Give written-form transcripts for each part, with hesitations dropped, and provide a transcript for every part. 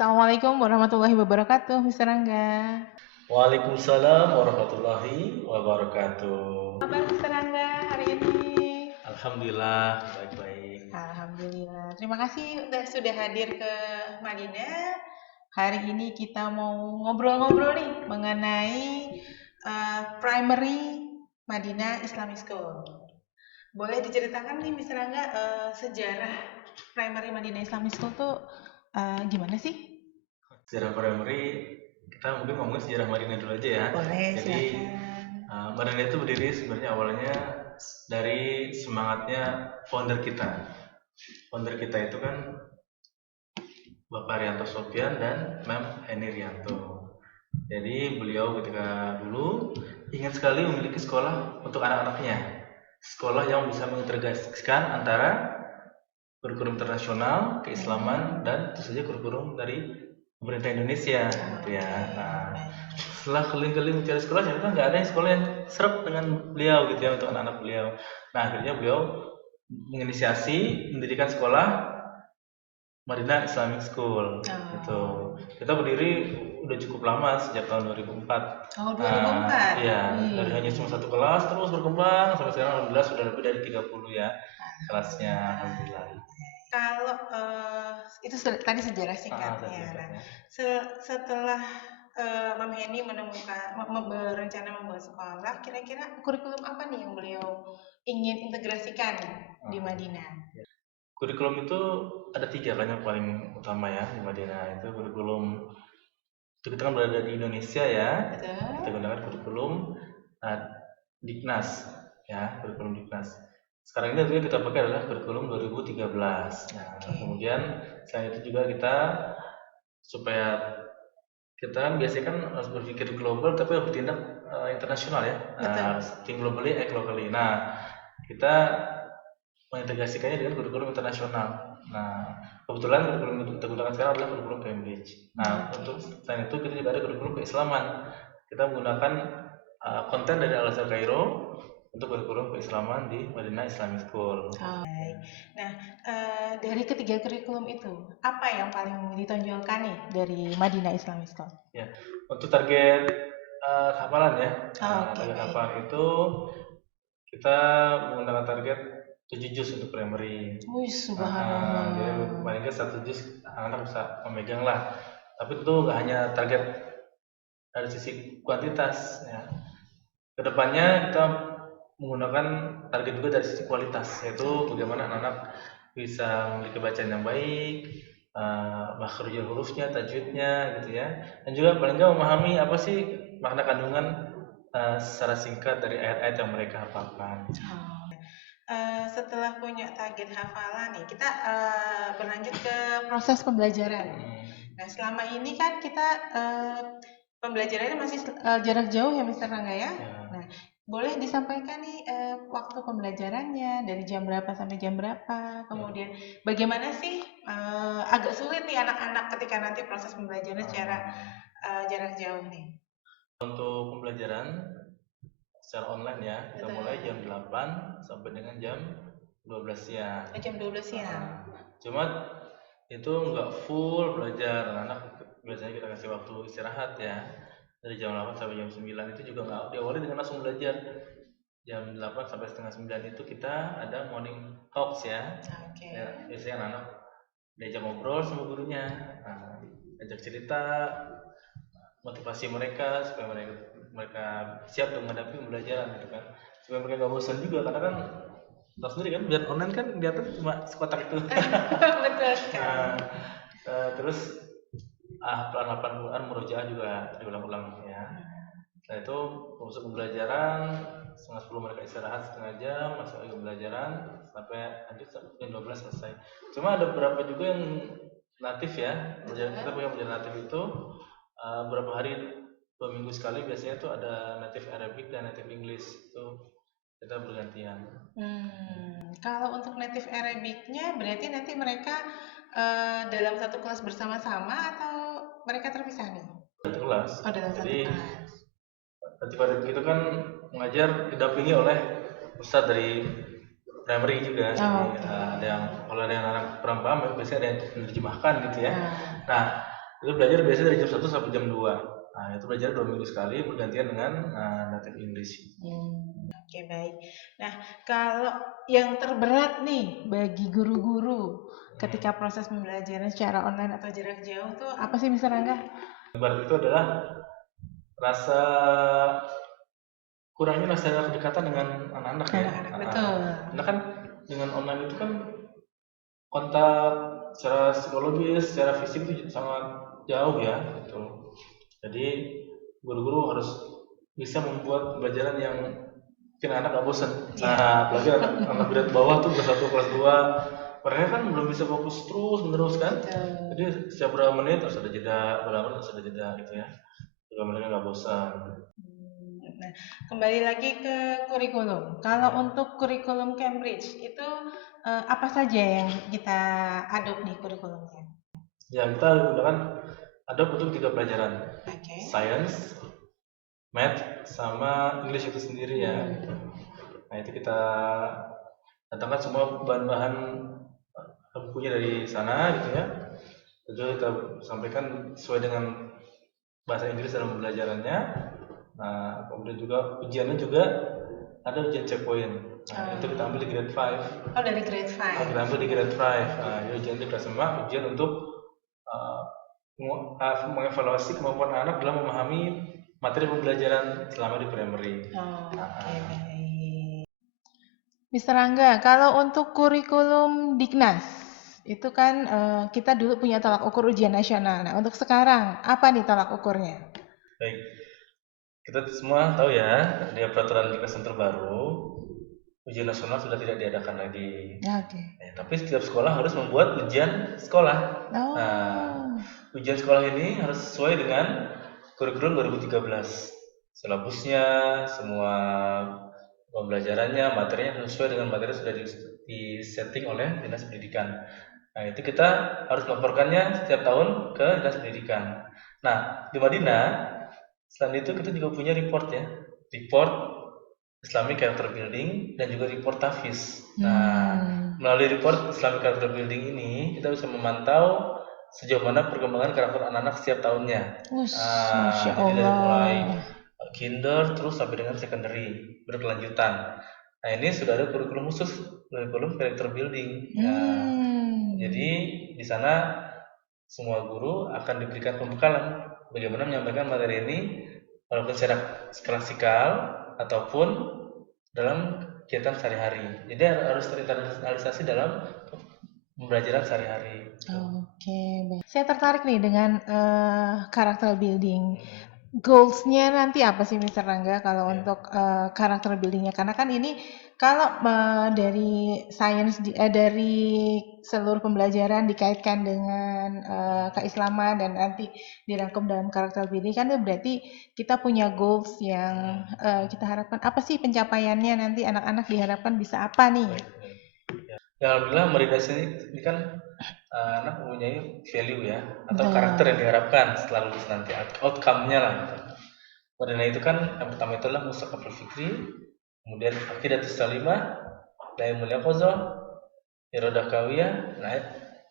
Assalamualaikum warahmatullahi wabarakatuh, Mr. Rangga. Waalaikumsalam warahmatullahi wabarakatuh. Kabar Mr. Rangga hari ini? Alhamdulillah baik-baik. Alhamdulillah. Terima kasih sudah hadir ke Madinah. Hari ini kita mau ngobrol-ngobrol nih mengenai primary Madinah Islamic School. Boleh diceritakan nih Mr. Rangga sejarah primary Madinah Islamic School tuh gimana sih? Sejarah primary, kita mungkin ngomongin sejarah Madinah dulu aja ya. Boleh, Jadi silakan. Madinah itu berdiri sebenarnya awalnya dari semangatnya founder kita. Founder kita itu kan Bapak Rianto Sofyan dan Mem Heni Rianto. Jadi beliau ketika dulu ingin sekali memiliki sekolah untuk anak-anaknya, sekolah yang bisa mengintegrasikan antara kurikulum internasional, keislaman, dan tentu saja kurikulum dari pemerintah Indonesia, gitu ya. Nah, setelah keliling-keliling mencari sekolah, ternyata nggak ada yang sekolah yang serap dengan beliau, gitu ya, untuk anak-anak beliau. Nah, akhirnya beliau menginisiasi mendirikan sekolah Madinah Islamic School, gitu. Kita berdiri udah cukup lama sejak tahun 2004. Oh, 2004. Iya, dari hanya cuma satu kelas terus berkembang sampai sekarang alhamdulillah sudah lebih dari 30 ya kelasnya, alhamdulillah. Kalau itu tadi sejarah singkatnya. Nah, setelah Mam Heni berencana membuat sekolah, kira-kira kurikulum apa nih yang beliau ingin integrasikan di Madinah? Kurikulum itu ada 3 kan yang paling utama ya di Madinah. Itu kurikulum, itu kita kan berada di Indonesia ya. Betul. Kita gunakan kurikulum Diknas ya, kurikulum Diknas. Sekarang ini tentunya kita pakai adalah kurikulum 2013. Nah, kemudian selain itu juga kita supaya kita kan biasanya kan harus berpikir global tapi harus bertindak internasional ya. Think globally, act locally. Nah, kita mengintegrasikannya dengan kurikulum internasional. Nah, kebetulan kurikulum yang kita gunakan sekarang adalah kurikulum Cambridge. Nah, untuk selain itu kita juga ada kurikulum keislaman. Kita menggunakan konten dari Al Azhar Kairo untuk kurikulum keislaman di Madinah Islamic School. Nah, dari ketiga kurikulum itu, apa yang paling ditonjolkan nih dari Madinah Islamic School? Ya, untuk target hafalan ya. Target hafalan itu kita menggunakan target 7 juz untuk primary. Subhanallah. Jadi paling nggak 1 juz anak-anak bisa memegang lah. Tapi itu nggak hanya target dari sisi kuantitas ya. Kedepannya kita menggunakan target juga dari sisi kualitas, yaitu bagaimana anak-anak bisa memiliki bacaan yang baik, makhrajul hurufnya, tajwidnya gitu ya, dan juga paling nggak memahami apa sih makna kandungan secara singkat dari ayat-ayat yang mereka hafalkan. Setelah punya target hafalan nih, kita berlanjut ke proses pembelajaran. Nah, selama ini kan kita pembelajarannya masih jarak jauh ya, Mr. Rangga ya. Nah, boleh disampaikan nih waktu pembelajarannya dari jam berapa sampai jam berapa, kemudian bagaimana sih agak sulit nih anak-anak ketika nanti proses pembelajaran secara jarak jauh nih. Untuk pembelajaran secara online ya, kita mulai jam 8 sampai dengan jam 12 siang. Jam 12 siang. Cuma itu nggak full belajar, anak biasanya kita kasih waktu istirahat ya. Dari jam 8 sampai jam 9 itu juga nggak diawali dengan langsung belajar. Jam 8 sampai setengah 9 itu kita ada morning talks ya. Ya, biasanya anak diajak ngobrol sama gurunya, ajak cerita, motivasi mereka supaya mereka siap untuk menghadapi pembelajaran gitu kan, supaya mereka nggak bosan juga, karena kan tahu sendiri kan biar online kan kelihatan cuma sekotak itu. Betul. Terus pelan-pelan Quran murojaah juga diulang-ulang ya. Setelah itu proses pembelajaran setengah 10 mereka istirahat setengah jam, masuk lagi pembelajaran sampai lanjut jam 12 selesai. Cuma ada beberapa juga yang natif ya, kita punya pelajaran natif itu berapa hari, 2 minggu sekali biasanya tuh ada native Arabic dan native English, itu kita bergantian. Kalau untuk native Arabicnya berarti nanti mereka dalam satu kelas bersama-sama atau mereka terpisah nih? Satu kelas. Dalam satu kelas. Native Arabic itu kan mengajar didampingi oleh ustadz dari primary juga. Jadi ada yang kalau ada yang anak kurang paham biasanya ada yang menerjemahkan gitu ya. Nah, Itu belajar biasanya dari jam 1 sampai jam 2. Nah, itu belajar 2 minggu sekali bergantian dengan native English. Oke, baik. Nah, kalau yang terberat nih bagi guru-guru ketika proses pembelajaran secara online atau jarak jauh tuh apa sih, Mr. Rangga? Terberat itu adalah rasa kurangnya rasa kedekatan dengan anak-anak ya. Anak-anak, betul. Karena kan dengan online itu kan kontak secara psikologis, secara fisik itu sangat jauh ya, gitu. Jadi guru-guru harus bisa membuat pembelajaran yang bikin anak gak bosan. Nah, apalagi anak grade bawah tuh kelas 1, kelas 2, mereka kan belum bisa fokus terus menerus kan. Jadi setiap berapa menit harus ada jeda, berapa menit harus ada jeda gitu ya. Supaya mereka gak bosan. Nah, kembali lagi ke kurikulum. Kalau untuk kurikulum Cambridge itu apa saja yang kita adopt di kurikulumnya? Ya, kita gunakan adopt untuk 3 pelajaran. Science, Math, sama English itu sendiri ya. Nah, itu kita datangkan semua bahan-bahan bukunya dari sana gitu ya. Jadi kita sampaikan sesuai dengan bahasa Inggris dalam pembelajarannya. Nah, kemudian juga ujiannya juga ada ujian checkpoint. Nah, itu kita ambil di grade 5. Oh, dari grade 5. Kita ambil di grade 5. Nah, ini ujian di kelas 5, ujian untuk mengevaluasi kemampuan anak dalam memahami materi pembelajaran selama di primary. Oke, baik. Mr. Rangga, kalau untuk kurikulum Dignas, itu kan kita dulu punya tolak ukur ujian nasional. Nah, untuk sekarang, apa nih tolak ukurnya? Baik, kita semua tahu ya, di peraturan Dignas yang terbaru, ujian nasional sudah tidak diadakan lagi. Tapi setiap sekolah harus membuat ujian sekolah. Nah, ujian sekolah ini harus sesuai dengan kurikulum 2013. Silabusnya, semua pembelajarannya, materinya harus sesuai dengan materi sudah di-setting oleh Dinas Pendidikan. Nah, itu kita harus melaporkannya setiap tahun ke Dinas Pendidikan. Nah, di Madinah, selain itu kita juga punya report ya. Report Islamic Character Building dan juga report TAFIZ. Nah, melalui report Islamic Character Building ini kita bisa memantau sejauh mana perkembangan karakter anak-anak setiap tahunnya. Jadi dari mulai kinder terus sampai dengan secondary berkelanjutan. Nah, ini sudah ada kurikulum khusus, kurikulum character building. Jadi di sana semua guru akan diberikan pembekalan bagaimana menyampaikan materi ini walaupun secara klasikal ataupun dalam kegiatan sehari-hari. Jadi harus terinternalisasi dalam pembelajaran sehari-hari. Oke, baik. Saya tertarik nih dengan karakter building. Goals-nya nanti apa sih, Mr. Rangga, kalau untuk karakter building-nya? Karena kan ini kalau dari sains dari seluruh pembelajaran dikaitkan dengan keislaman dan nanti dirangkum dalam karakter building, kan itu berarti kita punya goals yang kita harapkan. Apa sih pencapaiannya nanti anak-anak diharapkan bisa apa nih? Ya, alhamdulillah Madinah ini kan anak mempunyai value ya atau karakter yang diharapkan setelah lulus nanti, outcome-nya lah gitu. Madinah itu kan yang pertama itu adalah Mustaqabul Fikri, kemudian Aqidatus Salimah, Ilmul Yaqazah, Iradah Kawiyah,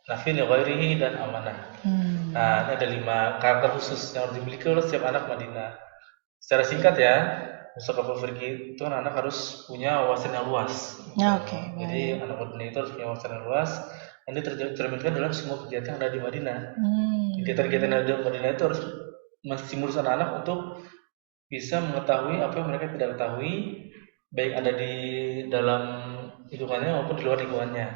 Nafi li Ghairihi, dan Amanah. Nah, ini ada 5 karakter khusus yang harus dimiliki oleh setiap anak Madinah. Secara singkat ya, Mustaqabul Fikri itu anak harus punya wawasan yang luas. Jadi anak Madinah itu harus punya wawasan yang luas. Ini tercerminkan dalam semua kegiatan yang ada di Madinah. Kegiatan-kegiatan yang ada di Madinah itu harus menstimulus anak-anak untuk bisa mengetahui apa yang mereka tidak ketahui, baik ada di dalam lingkungannya maupun di luar lingkungannya.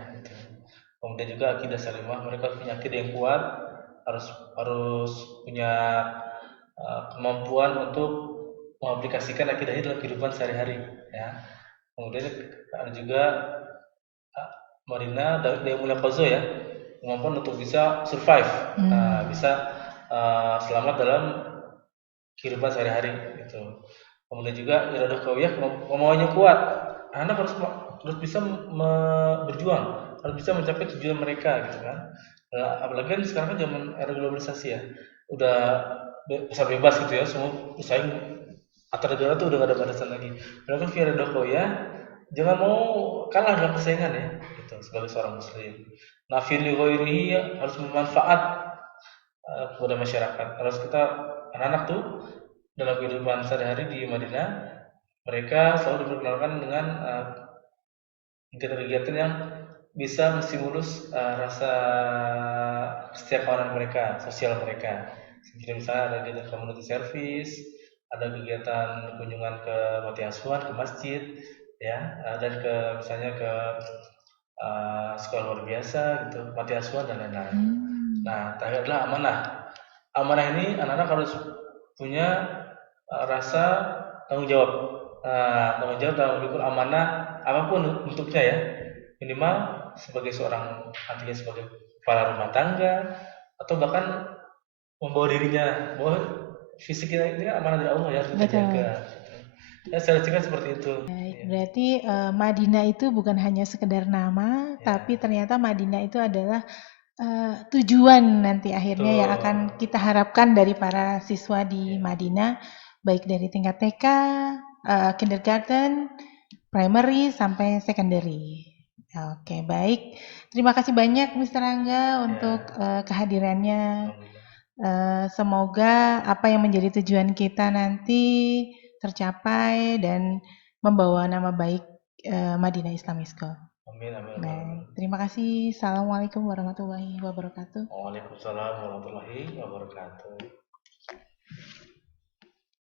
Kemudian juga akidah salimah, mereka harus punya akidah yang kuat, harus punya kemampuan untuk mengaplikasikan akidahnya dalam kehidupan sehari-hari. Ya. Kemudian ada juga Marina dari mulai kozo ya, kemampuan untuk bisa survive, bisa selamat dalam kehidupan sehari-hari gitu. Kemudian juga iradah kawiyah, kemauannya kuat. Anak harus bisa berjuang, harus bisa mencapai tujuan mereka gitu kan. Apalagi kan sekarang kan zaman era globalisasi ya, udah pasar bebas gitu ya, semua bersaing antar negara tuh udah gak ada batasan lagi. Mereka via iradah kawiyah jangan mau kalah dalam persaingan ya, gitu, sebagai seorang muslim. Nafil li ghairihi harus bermanfaat kepada masyarakat. Harus kita anak-anak tuh dalam kehidupan sehari-hari di Madinah, mereka selalu diperkenalkan dengan kegiatan-kegiatan yang bisa menstimulus rasa kesetiakawanan kawanan mereka, sosial mereka. Seperti misalnya ada kegiatan community service, ada kegiatan kunjungan ke panti asuhan, ke masjid, ya, dan ke misalnya ke sekolah luar biasa gitu, panti asuhan dan lain-lain. Nah, terakhir adalah amanah. Amanah ini anak-anak harus punya rasa tanggung jawab. Tanggung jawab dalam mengukur amanah apapun bentuknya ya. Minimal sebagai seorang nantinya sebagai kepala rumah tangga atau bahkan membawa dirinya bahwa fisik kita ini amanah dari Allah ya harus kita jaga. Ya, secara singkat seperti itu. Baik, berarti Madinah itu bukan hanya sekedar nama, tapi ternyata Madinah itu adalah tujuan nanti akhirnya yang akan kita harapkan dari para siswa di Madinah, baik dari tingkat TK, kindergarten, primary sampai secondary. Oke, baik. Terima kasih banyak Mr. Angga untuk kehadirannya. Semoga apa yang menjadi tujuan kita nanti tercapai dan membawa nama baik Madinah Islamic School. Amin, amin. Baik, terima kasih. Assalamualaikum warahmatullahi wabarakatuh. Waalaikumsalam warahmatullahi wabarakatuh.